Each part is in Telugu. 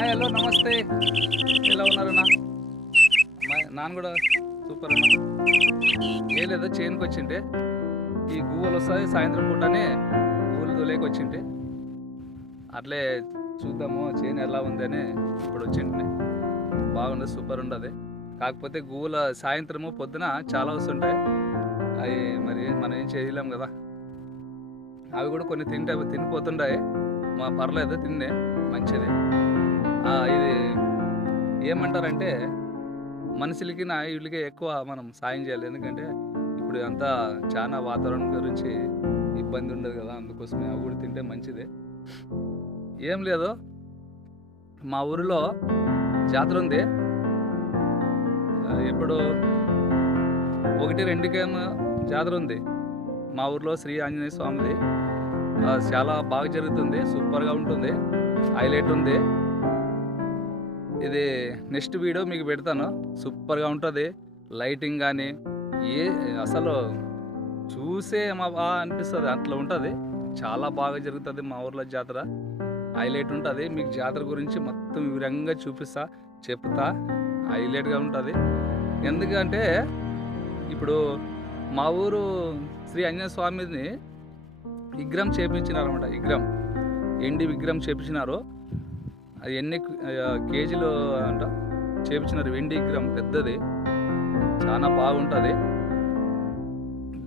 హాయ్ హలో నమస్తే, ఎలా ఉన్నారన్నా? అమ్మాయి నాన్న కూడా సూపర్ అన్న. ఏ లేదో చేనుకి వచ్చింటే ఈ గువ్వలు వస్తాయి సాయంత్రం పూటనే గువ్వలు తోలేకి వచ్చింటే అట్లే చూద్దాము చేను ఎలా ఉంది అని ఇప్పుడు వచ్చింటే బాగుంది, సూపర్ ఉండదు. కాకపోతే గువ్వల సాయంత్రము పొద్దున చాలా వస్తుంటాయి. అవి మరి మనం ఏం చేయలేం కదా. అవి కూడా కొన్ని తినిపోతుంటాయి. మా పర్లేదు, తిన్నే మంచిది. ఇది ఏమంటారంటే మనుషులకి వీళ్ళకి ఎక్కువ మనం సాయం చేయాలి. ఎందుకంటే ఇప్పుడు అంతా చాలా వాతావరణం గురించి ఇబ్బంది ఉండదు కదా, అందుకోసమే అవి కూడా తింటే మంచిదే. ఏం లేదు, మా ఊరిలో జాతర ఉంది. ఇప్పుడు 1-2 జాతర ఉంది మా ఊర్లో. శ్రీ ఆంజనేయ స్వామిది చాలా బాగా జరుగుతుంది, సూపర్గా ఉంటుంది, హైలైట్ ఉంది. ఇది నెక్స్ట్ వీడియో మీకు పెడతాను, సూపర్గా ఉంటుంది. లైటింగ్ కానీ అసలు చూసే బాగా అనిపిస్తుంది, అట్లా ఉంటుంది. చాలా బాగా జరుగుతుంది మా ఊర్లో జాతర, హైలైట్ ఉంటుంది. మీకు జాతర గురించి మొత్తం వివరంగా చెప్తా, హైలైట్గా ఉంటుంది. ఎందుకంటే ఇప్పుడు మా ఊరు శ్రీ ఆంజనేయ స్వామిని విగ్రహం చేపించినారన్నమాట. ఎండి విగ్రహం చేపించినారు. అది ఎన్ని కేజీలు అంట చేపించినారు. వెండి విగ్రహం పెద్దది, చాలా బాగుంటుంది.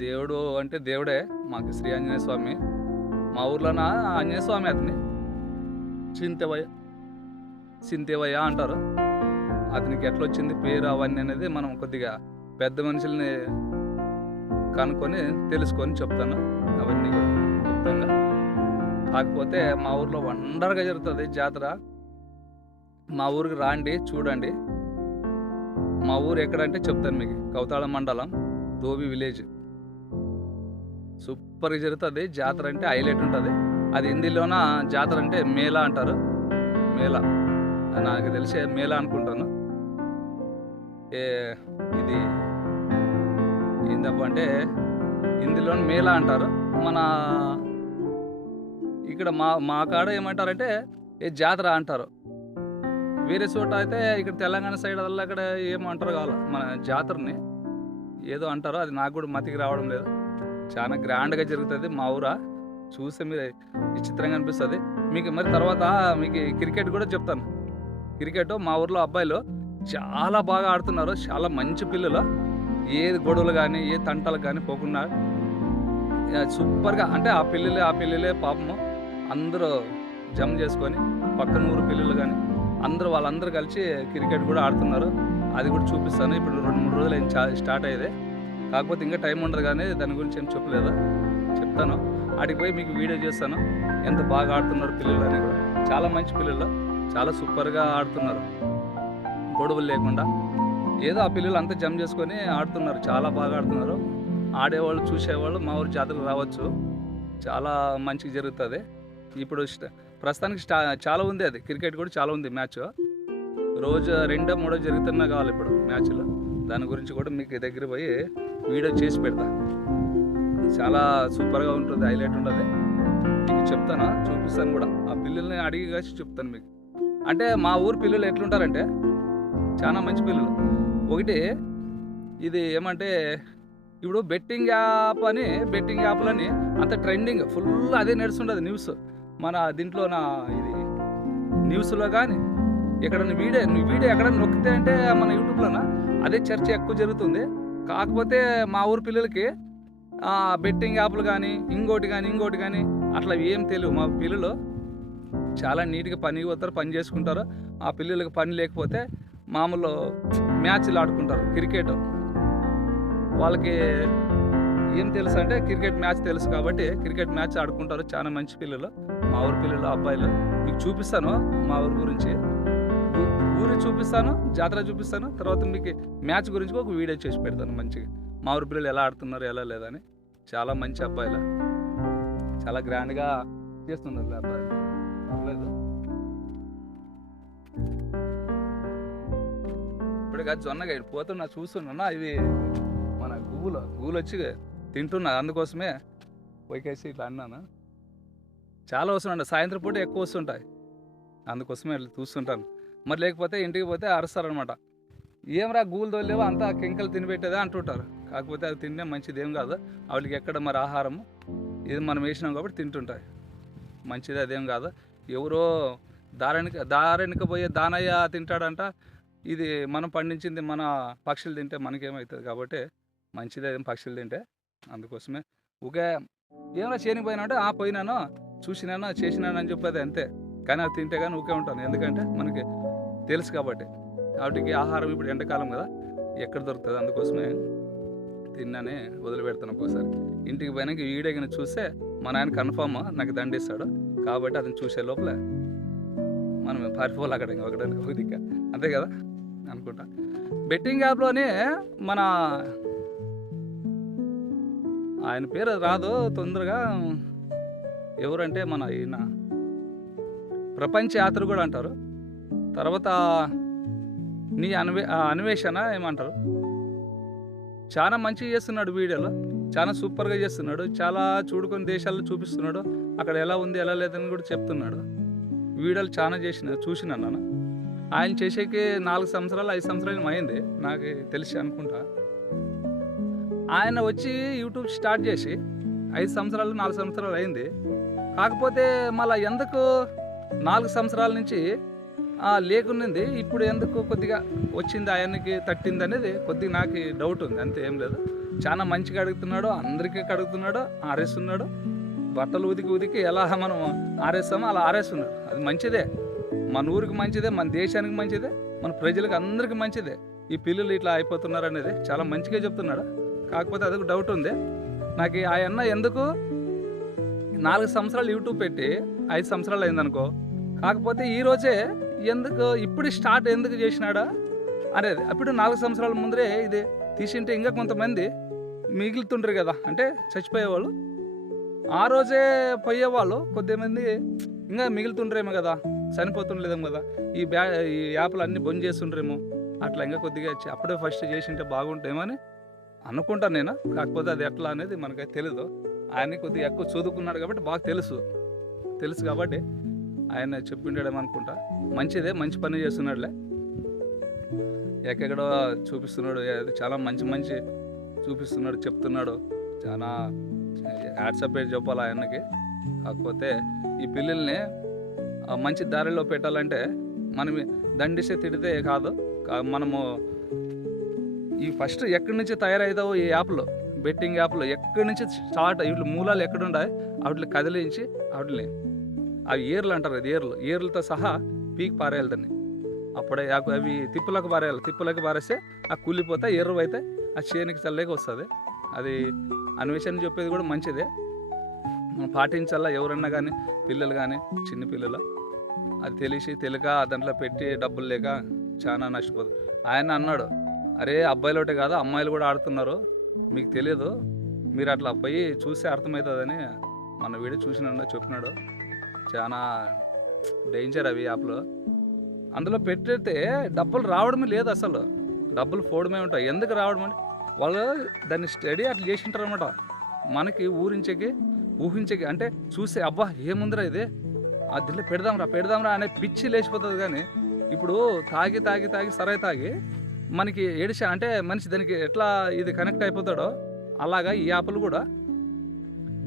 దేవుడు అంటే దేవుడే మాకు శ్రీ ఆంజనేయ స్వామి. మా ఊర్లోన ఆంజనేయ స్వామి అతని చింతేవయ్య అంటారు. అతనికి ఎట్లా వచ్చింది పేరు అవన్నీ అనేది మనం కొద్దిగా పెద్ద మనుషుల్ని కనుక్కొని తెలుసుకొని చెప్తాను అవన్నీ కూడా చెప్తాను. కాకపోతే మా ఊర్లో వండర్గా జరుగుతుంది జాతర. మా ఊరికి రాండి, చూడండి. మా ఊరు ఎక్కడంటే చెప్తాను మీకు. కౌతాళ మండలం, దోబి విలేజ్. సూపర్గా జరుగుతుంది జాతర, అంటే హైలైట్ ఉంటుంది. అది హిందీలోన జాతర అంటే మేళా అంటారు. మేళా నాకు తెలిసే మేళా అనుకుంటాను. ఇది ఏందప్ప అంటే హిందీలో మేళా అంటారు. మన ఇక్కడ మా కాడ ఏమంటారంటే జాతర అంటారు. వేరే చోట అయితే ఇక్కడ తెలంగాణ సైడ్ వల్ల అక్కడ ఏమంటారు కావాలి, మన జాతరని ఏదో అంటారో, అది నాకు కూడా మతికి రావడం లేదు. చాలా గ్రాండ్గా జరుగుతుంది మా ఊర. చూస్తే మీరు విచిత్రంగా అనిపిస్తుంది మీకు. మరి తర్వాత మీకు క్రికెట్ కూడా చెప్తాను. క్రికెట్ మా ఊర్లో అబ్బాయిలు చాలా బాగా ఆడుతున్నారు, చాలా మంచి పిల్లలు. ఏ గొడవలు కానీ ఏ తంటలు కానీ పోకుండా సూపర్గా, అంటే ఆ పిల్లలే పాపము అందరూ జమ్ చేసుకొని పక్కన ఊరు పిల్లలు కానీ వాళ్ళందరూ కలిసి క్రికెట్ కూడా ఆడుతున్నారు. అది కూడా చూపిస్తాను. ఇప్పుడు 2-3 రోజులు అయింది స్టార్ట్ అయ్యేది. కాకపోతే ఇంకా టైం ఉండదు, కానీ దాని గురించి ఏం చెప్పలేదు, చెప్తాను. వాటికి పోయి మీకు వీడియో చేస్తాను ఎంత బాగా ఆడుతున్నారు పిల్లలు అని కూడా. చాలా మంచి పిల్లలు, చాలా సూపర్గా ఆడుతున్నారు, గొడవలు లేకుండా. ఏదో ఆ పిల్లలు అంతా జమ్ చేసుకొని ఆడుతున్నారు, చాలా బాగా ఆడుతున్నారు. ఆడేవాళ్ళు చూసేవాళ్ళు మా ఊరు జాతరకు రావచ్చు, చాలా మంచిగా జరుగుతుంది. ఇప్పుడు ప్రస్తుతానికి చాలా ఉంది, అది క్రికెట్ కూడా చాలా ఉంది మ్యాచ్. రోజు 2-3 జరుగుతున్నా కావాలి ఇప్పుడు మ్యాచ్లో. దాని గురించి కూడా మీకు దగ్గర పోయి వీడియో చేసి పెడతా. చాలా సూపర్గా ఉంటుంది, హైలైట్ ఉంటుంది. మీకు చెప్తాను, చూపిస్తాను కూడా. ఆ పిల్లల్ని అడిగి కాసి చెప్తాను మీకు. అంటే మా ఊరు పిల్లలు ఎట్లుంటారంటే చాలా మంచి పిల్లలు. ఒకటి ఇది ఏమంటే ఇప్పుడు బెట్టింగ్ యాప్లని అంత ట్రెండింగ్ ఫుల్ అదే నడుస్తుంటుంది న్యూస్. మన దీంట్లో ఇది న్యూస్లో కానీ ఎక్కడన్నా వీడియో ఎక్కడన్నా నొక్కితే అంటే మన యూట్యూబ్లోన అదే చర్చ ఎక్కువ జరుగుతుంది. కాకపోతే మా ఊరు పిల్లలకి బెట్టింగ్ యాప్లు కానీ ఇంకోటి కానీ అట్లా ఏం తెలియదు. మా పిల్లలు చాలా నీట్గా పనికి పోతారు, పని చేసుకుంటారు. ఆ పిల్లలకి పని లేకపోతే మామూలు మ్యాచ్లు ఆడుకుంటారు. క్రికెట్ వాళ్ళకి ఏం తెలుసు అంటే క్రికెట్ మ్యాచ్ తెలుసు కాబట్టి క్రికెట్ మ్యాచ్ ఆడుకుంటారు. చాలా మంచి పిల్లలు మా ఊరు పిల్లలు, అబ్బాయిలు. మీకు చూపిస్తాను మా ఊరు గురించి, ఊరి చూపిస్తాను, జాతర చూపిస్తాను. తర్వాత మీకు మ్యాచ్ గురించి ఒక వీడియో చేసి పెడతాను మంచిగా. మా ఊరు పిల్లలు ఎలా ఆడుతున్నారు ఎలా లేదని. చాలా మంచి అబ్బాయిలు, చాలా గ్రాండ్గా చేస్తున్నారు అబ్బాయిలు, పర్లేదు. ఇప్పుడు జొన్నగా పోతున్నా, చూస్తున్నా. ఇవి మన గువ్వులు వచ్చి తింటున్నా, అందుకోసమే పోయికేసి ఇట్లా అన్నాను. చాలా వస్తుంటాయి, సాయంత్రం పూట ఎక్కువ వస్తుంటాయి. అందుకోసమే అట్లా చూస్తుంటాను. మరి లేకపోతే ఇంటికి పోతే అరుస్తారనమాట. ఏమరా గూలు తోలేవో అంతా కెంకలు తినిపెట్టేదా అంటుంటారు. కాకపోతే అది తినడం మంచిది ఏం కాదు. వాటికి ఎక్కడ మరి ఆహారము ఇది మనం వేసినాం కాబట్టి తింటుంటాయి. మంచిది అదేం కాదు. ఎవరో దారెనక పోయే దానయ్య తింటాడంట. ఇది మనం పండించింది మన పక్షులు తింటే మనకేమవుతుంది కాబట్టి మంచిది అదేం పక్షులు తింటే. అందుకోసమే ఊకే ఏమైనా చేనికి పోయినా పోయినాను చూసినాను చేసినాను అని చెప్పేది అంతే. కానీ అవి తింటే కానీ ఊకే ఉంటాను. ఎందుకంటే మనకి తెలుసు కాబట్టి. వాటికి ఆహారం ఇప్పుడు ఎండాకాలం కదా ఎక్కడ దొరుకుతుంది. అందుకోసమే తిన్నానే వదిలిపెడతాను. ఒక్కోసారి ఇంటికి పోయినాక వీడియోని చూస్తే మా నాయన కన్ఫామ్ నాకు దండిస్తాడు. కాబట్టి అతను చూసే లోపల మనం పారిపోవాలి అక్కడ ఒకడానికి ఒక దిక్క అంతే కదా అనుకుంటా. బెట్టింగ్ యాప్లోనే మన ఆయన పేరు రాదు తొందరగా, ఎవరంటే మన ఈయన ప్రపంచ యాత్ర కూడా అంటారు. తర్వాత నీ అన్వేషణ ఏమంటారు, చాలా మంచిగా చేస్తున్నాడు వీడియోలో, చాలా సూపర్గా చేస్తున్నాడు. చాలా చూడుకొని దేశాల్లో చూపిస్తున్నాడు, అక్కడ ఎలా ఉంది ఎలా లేదని కూడా చెప్తున్నాడు. వీడియోలు చాలా చూసినాను నాన్న. ఆయన చేసేకి 4 సంవత్సరాలు 5 సంవత్సరాలు అయింది నాకు తెలిసి అనుకుంటా. ఆయన వచ్చి యూట్యూబ్ స్టార్ట్ చేసి 5 సంవత్సరాలు 4 సంవత్సరాలు అయింది. కాకపోతే మళ్ళీ ఎందుకు 4 సంవత్సరాల నుంచి లేకున్నది ఇప్పుడు ఎందుకు కొద్దిగా వచ్చింది ఆయనకి తట్టింది అనేది కొద్దిగా నాకు డౌట్ ఉంది. అంతే ఏం లేదు. చాలా మంచిగా అడుగుతున్నాడు, అందరికీ అడుగుతున్నాడు, ఆరేస్తున్నాడు. బట్టలు ఉదికి ఎలా మనం ఆరేస్తామో అలా ఆరేస్తున్నాడు. అది మంచిదే, మన ఊరికి మంచిదే, మన దేశానికి మంచిదే, మన ప్రజలకు అందరికీ మంచిదే. ఈ పిల్లలు ఇట్లా అయిపోతున్నారు అనేది చాలా మంచిగా చెప్తున్నాడు. కాకపోతే అదొక డౌట్ ఉంది నాకు. ఆయన ఎందుకు 4 సంవత్సరాలు యూట్యూబ్ పెట్టి 5 సంవత్సరాలు అయిందనుకో, కాకపోతే ఈరోజే ఎందుకు ఇప్పుడు స్టార్ట్ ఎందుకు చేసినాడా అనేది. అప్పుడు 4 సంవత్సరాల ముందరే ఇది తీసింటే ఇంకా కొంతమంది మిగులుతుండ్రు కదా, అంటే చచ్చిపోయేవాళ్ళు. ఆ రోజే పోయేవాళ్ళు కొద్దిమంది ఇంకా మిగులుతుండ్రేమో కదా, చనిపోతుండలేదేమో కదా, ఈ యాప్లు అన్నీ బంద్ చేస్తుండ్రేమో. అట్లా ఇంకా కొద్దిగా అప్పుడే ఫస్ట్ చేసింటే బాగుంటేమో అని అనుకుంటాను నేను. కాకపోతే అది ఎట్లా అనేది మనకైతే తెలీదు. ఆయన కొద్దిగా ఎక్కువ చదువుకున్నాడు కాబట్టి బాగా తెలుసు కాబట్టి ఆయన చెప్పిండేమనుకుంటా. మంచిదే, మంచి పని చేస్తున్నాడులే. ఎక్కడో చూపిస్తున్నాడు, చాలా మంచి చూపిస్తున్నాడు, చెప్తున్నాడు. చాలా యాడ్సప్ చెప్పాలి ఆయనకి. కాకపోతే ఈ పిల్లల్ని మంచి దారిలో పెట్టాలంటే మనం దండిస్తే తిడితే కాదు. మనము ఈ ఫస్ట్ ఎక్కడి నుంచి తయారవుతావో ఈ యాప్లో, బెట్టింగ్ యాప్లో ఎక్కడి నుంచి స్టార్ట్, వీళ్ళు మూలాలు ఎక్కడున్నాయి వాటిని కదిలించి వాటిని అవి ఏర్లు అంటారు కదా, ఏర్లతో సహా పీకి పారేయాలి దాన్ని. అప్పుడే అవి తిప్పులకు పారేస్తే ఆ కూలిపోతే ఎర్ర అయితే ఆ చేనికి చల్లేక వస్తుంది. అది అన్వేషణ చెప్పేది కూడా మంచిదే, మనం పాటించాలా. ఎవరన్నా కానీ పిల్లలు కానీ చిన్న పిల్లలు అది తెలియక దాంట్లో పెట్టి డబ్బులు లేక చాలా నష్టపోతుంది. ఆయన అన్నాడు, అరే అబ్బాయిలోటే కాదు అమ్మాయిలు కూడా ఆడుతున్నారు, మీకు తెలియదు, మీరు అట్లా పోయి చూస్తే అర్థమవుతుందని మన వీడియో చెప్పినాడు. చాలా డేంజర్ అవి యాప్లో. అందులో పెట్టితే డబ్బులు రావడమే లేదు, అసలు డబ్బులు పోవడమే ఉంటాయి. ఎందుకు రావడం అంటే వాళ్ళు దాన్ని స్టడీ అట్లా చేసింటారు అనమాట. మనకి ఊహించకి అంటే చూస్తే అబ్బా ఏముందిరా ఇది, దీంట్లో పెడదాంరా అనే పిచ్చి లేచిపోతుంది. కానీ ఇప్పుడు తాగి సరే తాగి మనకి ఏడిసా అంటే మనిషి దానికి ఎట్లా ఇది కనెక్ట్ అయిపోతాడో అలాగా ఈ యాప్లు కూడా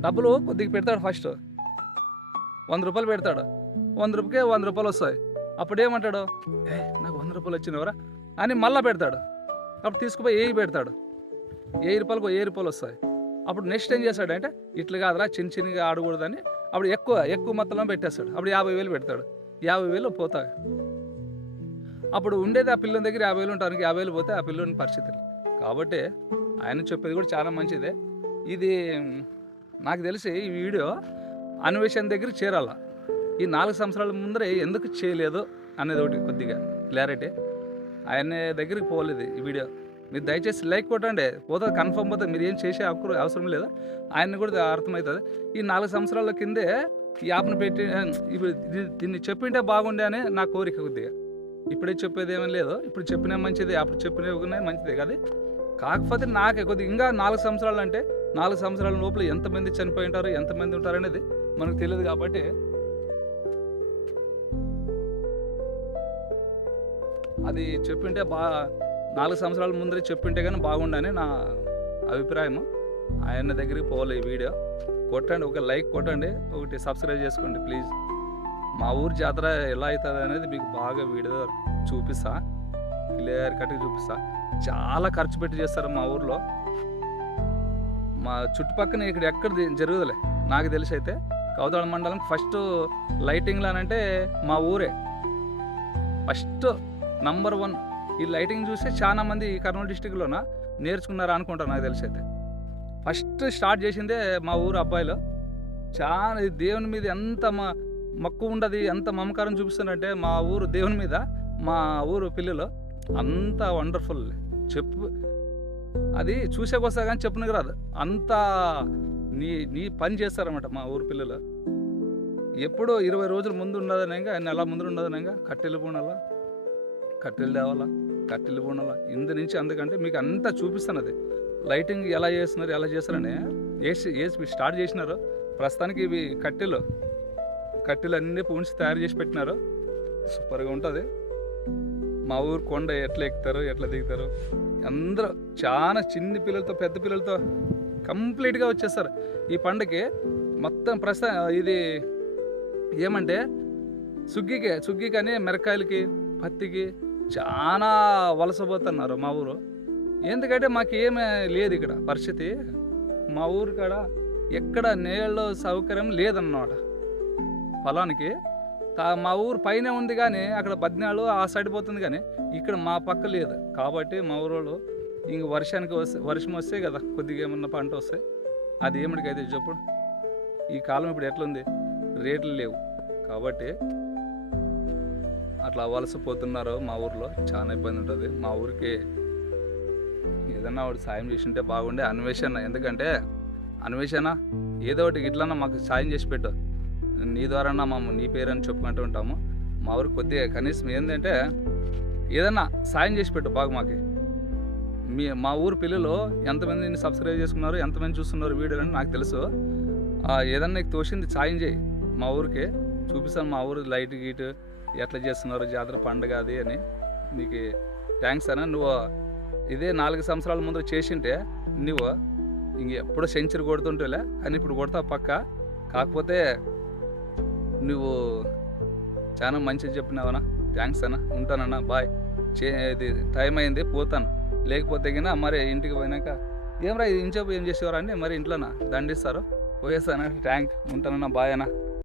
డబ్బులు కొద్దిగా పెడతాడు. ఫస్ట్ 100 రూపాయలు పెడతాడు, 100 రూపాయలకే 100 రూపాయలు వస్తాయి. అప్పుడు ఏమంటాడు, నాకు 100 రూపాయలు వచ్చినవరా అని మళ్ళీ పెడతాడు. అప్పుడు తీసుకుపోయి 1000 పెడతాడు, 1000 రూపాయలకు 1000 రూపాయలు వస్తాయి. అప్పుడు నెక్స్ట్ ఏం చేస్తాడంటే ఇట్లా కాదురా చిన్నగా ఆడకూడదని అప్పుడు ఎక్కువ మొత్తంలో పెట్టేస్తాడు. అప్పుడు 50,000 పెడతాడు, 50,000 పోతాయి. అప్పుడు ఉండేది ఆ పిల్లని దగ్గర 50,000 ఉంటానికి 50,000 పోతే ఆ పిల్లని పరిస్థితి. కాబట్టి ఆయన చెప్పేది కూడా చాలా మంచిదే. ఇది నాకు తెలిసి ఈ వీడియో అన్వేషణ దగ్గర చేరాల. ఈ 4 సంవత్సరాల ముందరే ఎందుకు చేయలేదు అనేది ఒకటి కొద్దిగా క్లారిటీ. ఆయన దగ్గరికి పోలేదు ఈ వీడియో. మీరు దయచేసి లైక్ కొట్టండి, పోతుంది కన్ఫర్మ్ పోతుంది. మీరు ఏం చేసే అవసరం లేదు, ఆయన కూడా అర్థమవుతుంది. ఈ 4 సంవత్సరాల కిందే ఈ యాప్ను పెట్టి ఇప్పుడు దీన్ని చెప్పింటే బాగుండే అని నా కోరిక కొద్దిగా. ఇప్పుడే చెప్పేది ఏమీ లేదు, ఇప్పుడు చెప్పినా మంచిదే, అప్పుడు చెప్పినా మంచిదే కాదు. కాకపోతే నాకే కొద్దిగా ఇంకా 4 సంవత్సరాలు అంటే 4 సంవత్సరాల లోపల ఎంతమంది చనిపోయి ఉంటారు, ఎంతమంది ఉంటారు అనేది మనకు తెలియదు. కాబట్టి అది చెప్పింటే 4 సంవత్సరాల ముందరే చెప్పింటే కానీ బాగుండని నా అభిప్రాయం. ఆయన దగ్గరికి పోవాలి ఈ వీడియో. కొట్టండి, ఒక లైక్ కొట్టండి, ఒకటి సబ్స్క్రైబ్ చేసుకోండి ప్లీజ్. మా ఊరు జాతర ఎలా అవుతుంది అనేది మీకు బాగా వీడియో చూపిస్తా, క్లియర్ కట్గా చూపిస్తా. చాలా ఖర్చు పెట్టి చేస్తారు మా ఊర్లో. మా చుట్టుపక్కల ఇక్కడ ఎక్కడ జరుగుదలే నాకు తెలిసి అయితే. కౌతాళ మండలం ఫస్ట్ లైటింగ్లు అని అంటే మా ఊరే ఫస్ట్ నంబర్ 1. ఈ లైటింగ్ చూస్తే చాలా మంది కర్నూలు డిస్టిక్లోన నేర్చుకున్నారు అనుకుంటారు నాకు తెలిసి అయితే. ఫస్ట్ స్టార్ట్ చేసిందే మా ఊరు అబ్బాయిలు. చాలా దేవుని మీద ఎంత మక్కువ ఉండదు, ఎంత మమకారం చూపిస్తున్నారంటే మా ఊరు దేవుని మీద, మా ఊరు పిల్లలు అంత వండర్ఫుల్. అది చూసేకొస్తా కానీ చెప్పనికి రాదు, అంత నీ పని చేస్తారన్నమాట మా ఊరు పిల్లలు. ఎప్పుడో 20 రోజుల ముందు ఉండదనంగా, నెల ముందు ఉండదనంగా కట్టెలు పూనాలా, కట్టెలు తేవాలా, కట్టెలు పూనాలా, ఇందు నుంచి అందుకంటే మీకు అంతా చూపిస్తాను. అది లైటింగ్ ఎలా చేస్తున్నారని వేసి స్టార్ట్ చేసినారు. ప్రస్తుతానికి ఇవి కట్టెలు అన్నీ పూడ్చి తయారు చేసి పెట్టినారు. సూపర్గా ఉంటుంది. మా ఊరు కొండ ఎట్లా ఎక్కుతారు, ఎట్లా దిగుతారు, అందరూ చాలా చిన్న పిల్లలతో పెద్ద పిల్లలతో కంప్లీట్గా వచ్చేస్తారు ఈ పండుగకి. మొత్తం ఇది ఏమంటే సుగ్గి కానీ మిరకాయలకి, పత్తికి చాలా వలసపోతున్నారు మా ఊరు. ఎందుకంటే మాకు ఏమీ లేదు ఇక్కడ పరిస్థితి. మా ఊరు కాడ ఎక్కడ నీళ్ళ సౌకర్యం లేదన్నమాట పొలానికి. మా ఊరు పైన ఉంది కానీ అక్కడ బద్నాలు ఆ సైడ్ పోతుంది, కానీ ఇక్కడ మా పక్క లేదు. కాబట్టి మా ఊరోళ్ళు ఇంక వర్షం వస్తే కదా కొద్దిగా ఏమన్నా పంట వస్తాయి. అది ఏమిటికైతే చెప్పు. ఈ కాలం ఇప్పుడు ఎట్లుంది, రేట్లు లేవు కాబట్టి అట్లా వలసపోతున్నారు. మా ఊర్లో చాలా ఇబ్బంది ఉంటుంది. మా ఊరికి ఏదన్నా ఒకటి సాయం చేసి ఉంటే బాగుండే. ఎందుకంటే అన్వేషణ ఏదో ఒకటి ఇట్లన్నా మాకు సాయం చేసి పెట్టు, నీ ద్వారా నీ పేరు అని చెప్పుకుంటూ ఉంటాము. మా ఊరికి కొద్దిగా కనీసం ఏంటంటే ఏదన్నా సాయం చేసి పెట్టు బాగా మాకు. మా ఊరు పిల్లలు ఎంతమందిని సబ్స్క్రైబ్ చేసుకున్నారు, ఎంతమంది చూస్తున్నారు వీడియోలని నాకు తెలుసు. ఏదన్నా నీకు తోచింది సాయం చేయి, మా ఊరికి చూపిస్తాను. మా ఊరు లైట్ గీట్ ఎట్లా చేస్తున్నారు, జాతర పండుగ అది అని. నీకు థ్యాంక్స్ అన్న. నువ్వు ఇదే 4 సంవత్సరాల ముందు చేసింటే నువ్వు ఎప్పుడో సెంచరీ కొడుతుంటేలే, కానీ ఇప్పుడు కొడతావు పక్క. కాకపోతే నువ్వు చాలా మంచిగా చెప్పినావన్నా, థ్యాంక్స్ అన్న. ఉంటానన్నా, బాయ్. ఇది టైం అయింది, పోతాను. లేకపోతే కినా మరి ఇంటికి పోయినాక ఏం చేసేవారు అని మరి ఇంట్లోనా దండిస్తారు, పోయేస్తానా. ఉంటానన్నా, బాయ్ అన్న.